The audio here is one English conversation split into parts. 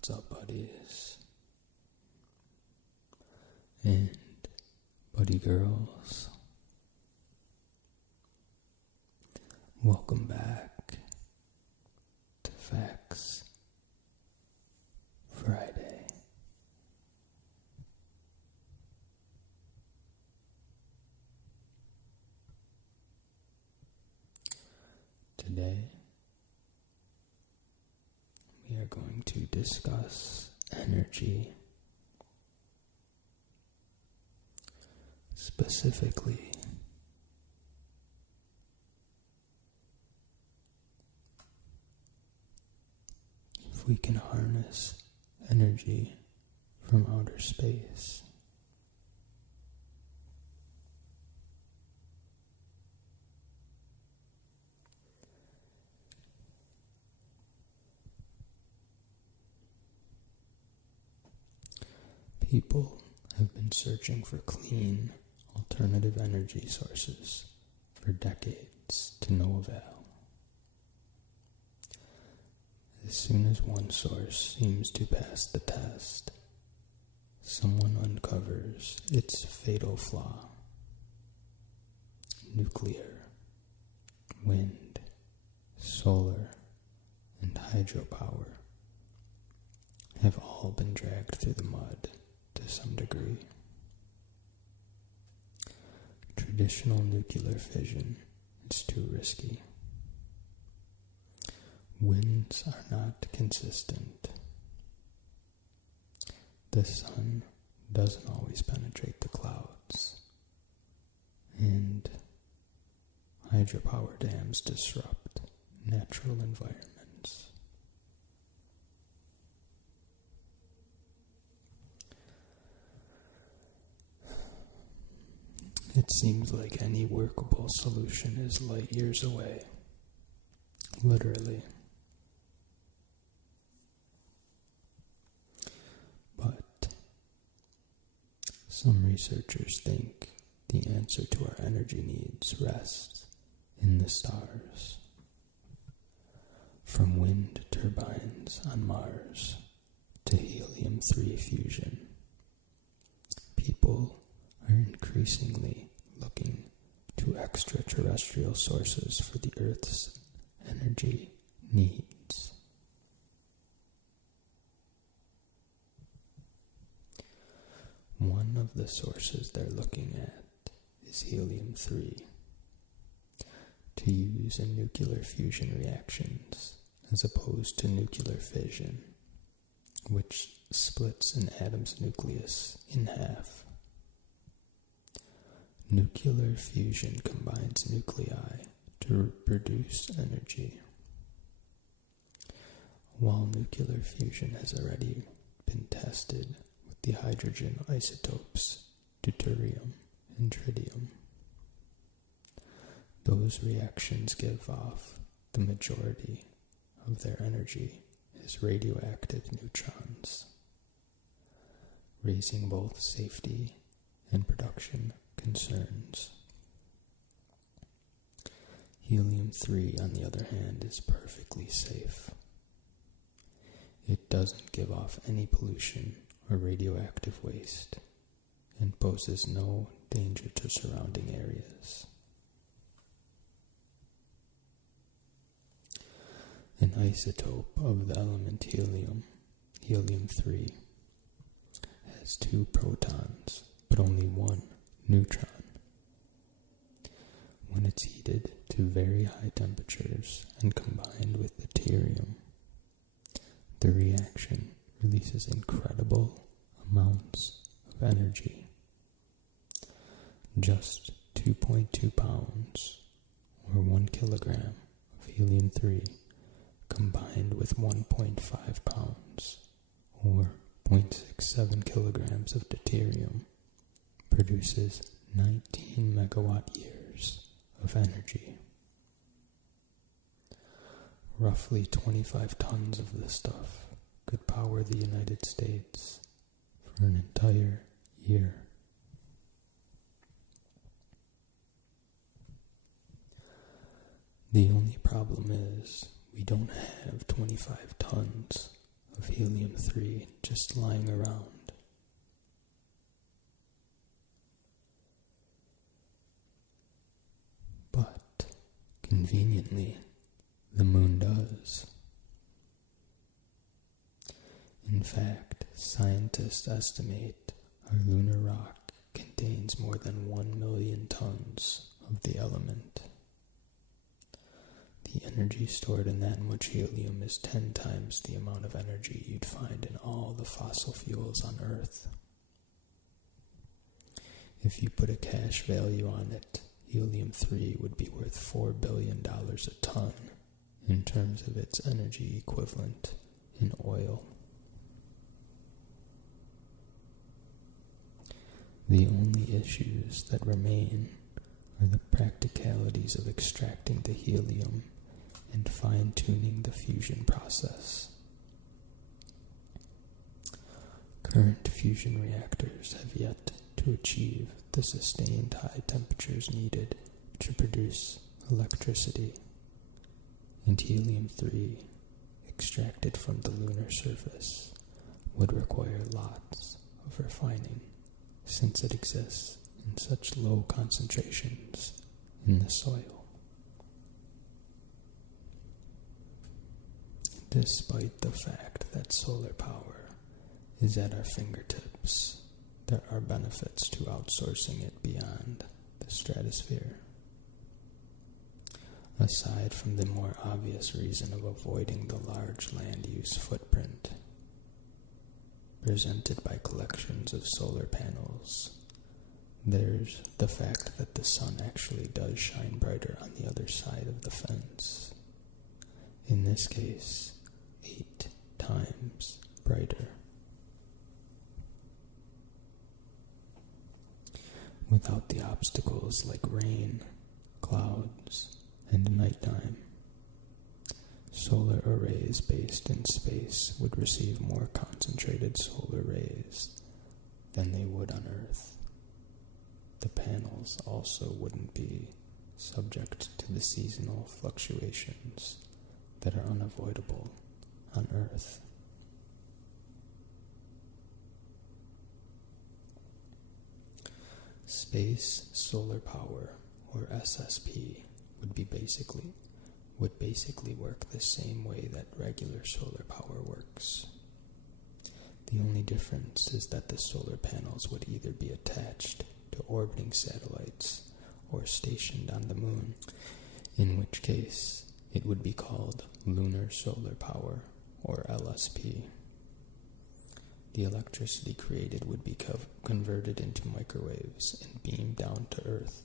What's up, buddies? And buddy girls. Welcome back to Facts Friday. Today, we are going to discuss energy. Specifically, if we can harness energy from outer space. People have been searching for clean, alternative energy sources for decades to no avail. As soon as one source seems to pass the test, someone uncovers its fatal flaw. Nuclear, wind, solar, and hydropower have all been dragged through the mud to some degree. Traditional nuclear fission is too risky. Winds are not consistent. The sun doesn't always penetrate the clouds. And hydropower dams disrupt natural environments. It seems like any workable solution is light years away. Literally. But some researchers think the answer to our energy needs rests in the stars. From wind turbines on Mars to helium-3 fusion, people are increasingly looking to extraterrestrial sources for the Earth's energy needs. One of the sources they're looking at is helium-3, to use in nuclear fusion reactions as opposed to nuclear fission, which splits an atom's nucleus in half. Nuclear fusion combines nuclei to produce energy, while nuclear fusion has already been tested with the hydrogen isotopes deuterium and tritium. Those reactions give off the majority of their energy as radioactive neutrons, raising both safety and production concerns. Helium-3, on the other hand, is perfectly safe. It doesn't give off any pollution or radioactive waste and poses no danger to surrounding areas. An isotope of the element helium, helium-3, has 2 protons, but only 1 neutron. When it's heated to very high temperatures and combined with deuterium, the reaction releases incredible amounts of energy. Just 2.2 pounds, or 1 kilogram of helium-3 combined with 1.5 pounds, or 0.67 kilograms of deuterium, produces 19 megawatt years of energy. Roughly 25 tons of this stuff could power the United States for an entire year. The only problem is we don't have 25 tons of helium-3 just lying around. But, conveniently, the moon does. In fact, scientists estimate our lunar rock contains more than 1 million tons of the element. The energy stored in that much helium is 10 times the amount of energy you'd find in all the fossil fuels on Earth. If you put a cash value on it, helium-3 would be worth $4 billion a ton in terms of its energy equivalent in oil. The only issues that remain are the practicalities of extracting the helium and fine-tuning the fusion process. Current fusion reactors have yet to achieve the sustained high temperatures needed to produce electricity, and helium-3, extracted from the lunar surface, would require lots of refining, since it exists in such low concentrations in the soil. Despite the fact that solar power is at our fingertips, there are benefits to outsourcing it beyond the stratosphere. Aside from the more obvious reason of avoiding the large land use footprint presented by collections of solar panels, there's the fact that the sun actually does shine brighter on the other side of the fence. In this case, 8 times brighter. Without the obstacles like rain, clouds, and nighttime, solar arrays based in space would receive more concentrated solar rays than they would on Earth. The panels also wouldn't be subject to the seasonal fluctuations that are unavoidable on Earth. Space solar power, or SSP, would basically work the same way that regular solar power works. The only difference is that the solar panels would either be attached to orbiting satellites or stationed on the moon, in which case it would be called lunar solar power, or LSP. The electricity created would be converted into microwaves and beamed down to Earth.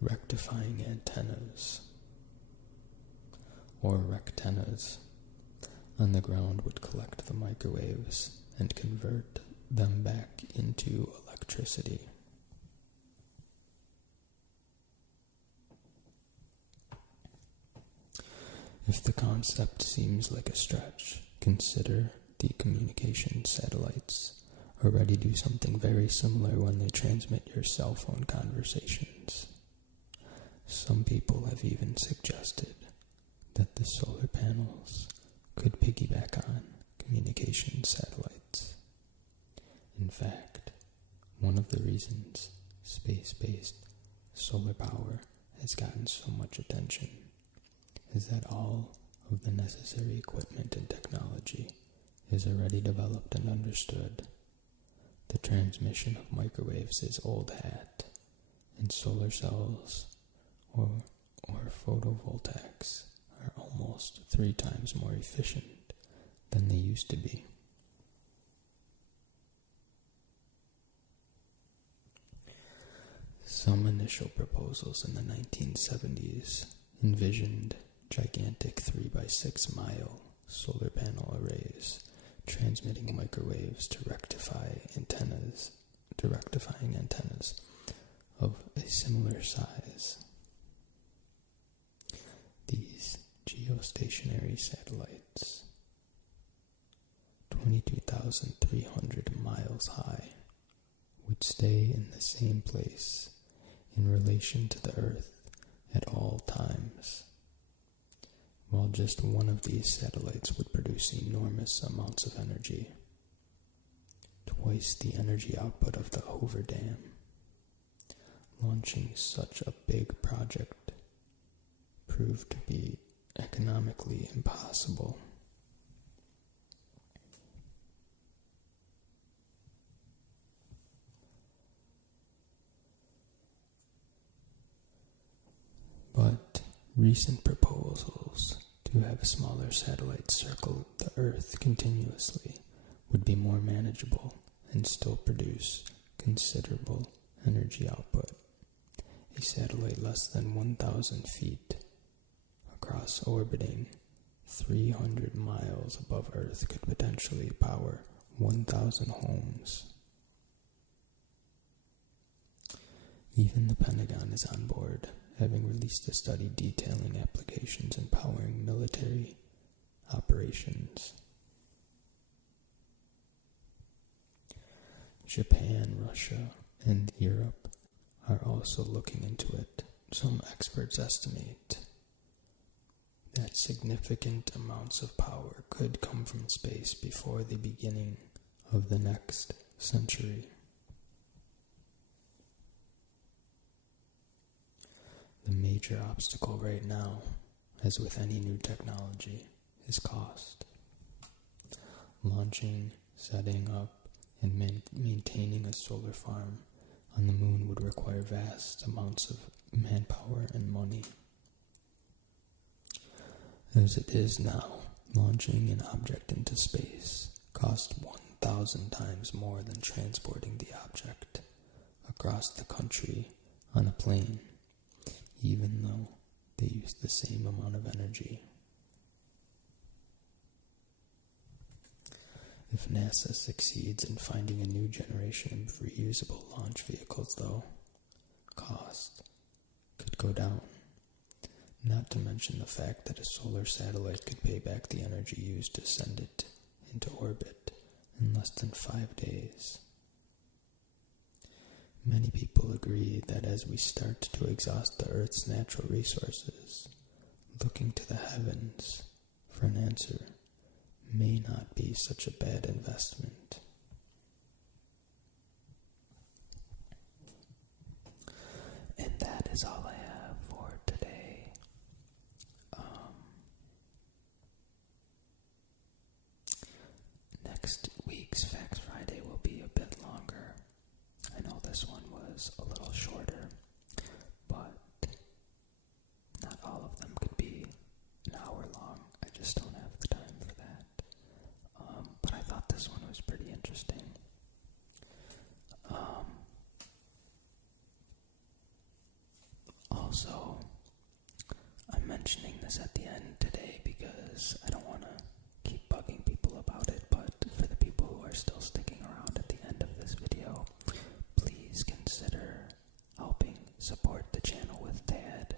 Rectifying antennas, or rectennas, on the ground would collect the microwaves and convert them back into electricity. If the concept seems like a stretch, consider the communication satellites already do something very similar when they transmit your cell phone conversations. Some people have even suggested that the solar panels could piggyback on communication satellites. In fact, one of the reasons space-based solar power has gotten so much attention is that all of the necessary equipment and technology is already developed and understood. The transmission of microwaves is old hat, and solar cells or photovoltaics are almost 3 times more efficient than they used to be. Some initial proposals in the 1970s envisioned gigantic 3x6 mile solar panel arrays transmitting microwaves to rectifying antennas of a similar size. These geostationary satellites, 22,300 miles high, would stay in the same place in relation to the Earth at all times, just one of these satellites would produce enormous amounts of energy, twice the energy output of the Hoover Dam. Launching such a big project proved to be economically impossible. But recent proposals to have smaller satellites circle the Earth continuously would be more manageable and still produce considerable energy output. A satellite less than 1,000 feet across orbiting 300 miles above Earth could potentially power 1,000 homes. Even the Pentagon is on board, having released a study detailing applications in powering military operations. Japan, Russia, and Europe are also looking into it. Some experts estimate that significant amounts of power could come from space before the beginning of the next century. The major obstacle right now, as with any new technology, is cost. Launching, setting up, and maintaining a solar farm on the moon would require vast amounts of manpower and money. As it is now, launching an object into space costs 1,000 times more than transporting the object across the country on a plane, even though they use the same amount of energy. If NASA succeeds in finding a new generation of reusable launch vehicles, though, cost could go down. Not to mention the fact that a solar satellite could pay back the energy used to send it into orbit in less than 5 days. Many people agree that as we start to exhaust the Earth's natural resources, looking to the heavens for an answer may not be such a bad investment. And that is all I have for today. Next week's Facts Friday will be a bit longer. I know this one was a little shorter, but not all of them could be an hour long. I just don't have the time for that. But I thought this one was pretty interesting. Also, I'm mentioning this at the end today because I don't want to keep bugging people about it, but for the people who are still sticking around at the end of this video, please consider helping support the channel with TAD.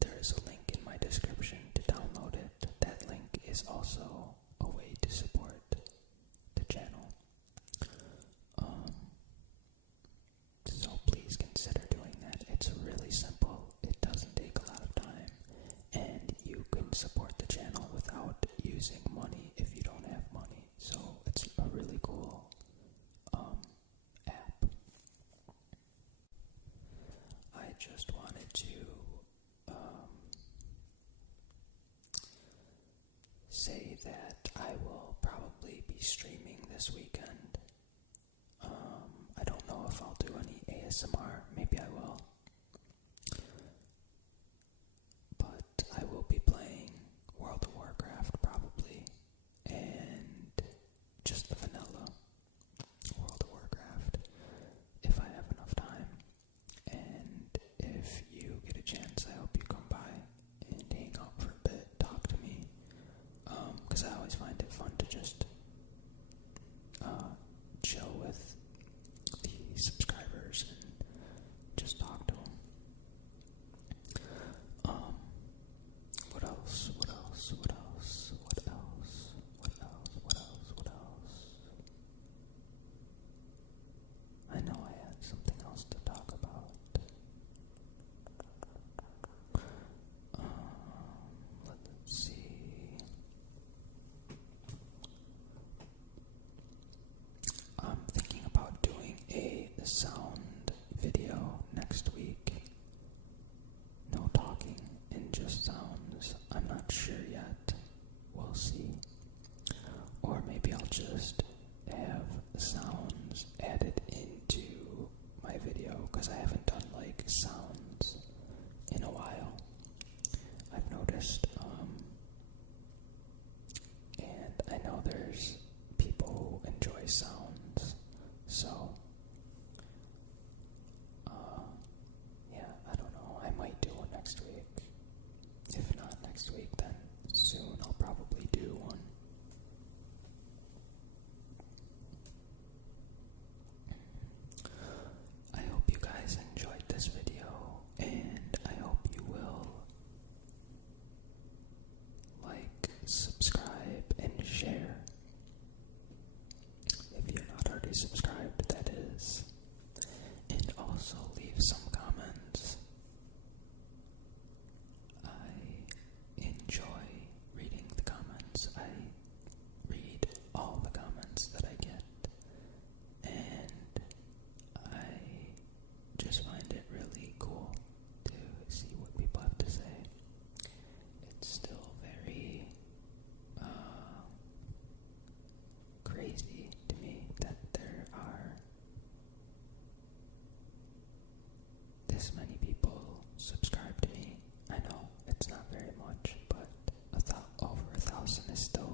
There is a link in my description to download it. That link is also a way to support the channel. So please consider doing that. It's really simple. It doesn't take a lot of time. And you can support the channel without using money if you don't have money. So it's a really cool app. I just wanted to say that I will probably be streaming this weekend. I don't know if I'll do any ASMR. Maybe I will. But I will be playing World of Warcraft probably, and just the vanilla World of Warcraft if I have enough time. And if you get a chance, I hope you come by and hang out for a bit, talk to me, because I always find it fun to just chill with the subscribers and Cosmos